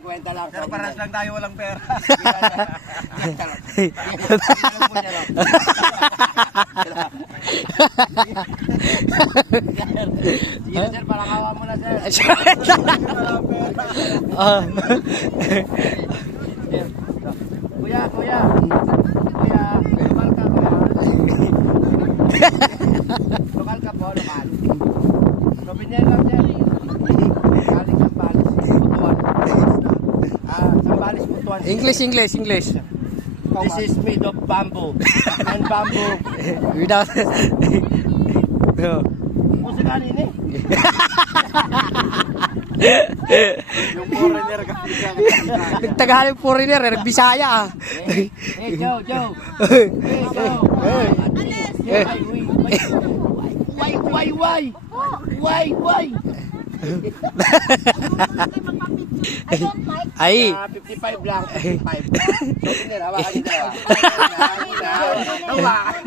50 lang. Pero paras lang tayo walang pera. Sige sir, parang hawa mo na sir. Kuya, kuya. Kuya, lokal ka kuya. Lokal ka po, lokal. Robinel lang sir. Galing Sambales, Butuan. Sambales, Butuan. English. This is made of bamboo. And bamboo. Without... Kung kanina eh. Yung foreigner ka. Nagtagalog foreigner, nagbisaya ah. Hey, Joe. Hey, Joe. Why? Ay. 55 lang. 55. Hawakan niyo dalawa. Hawakan.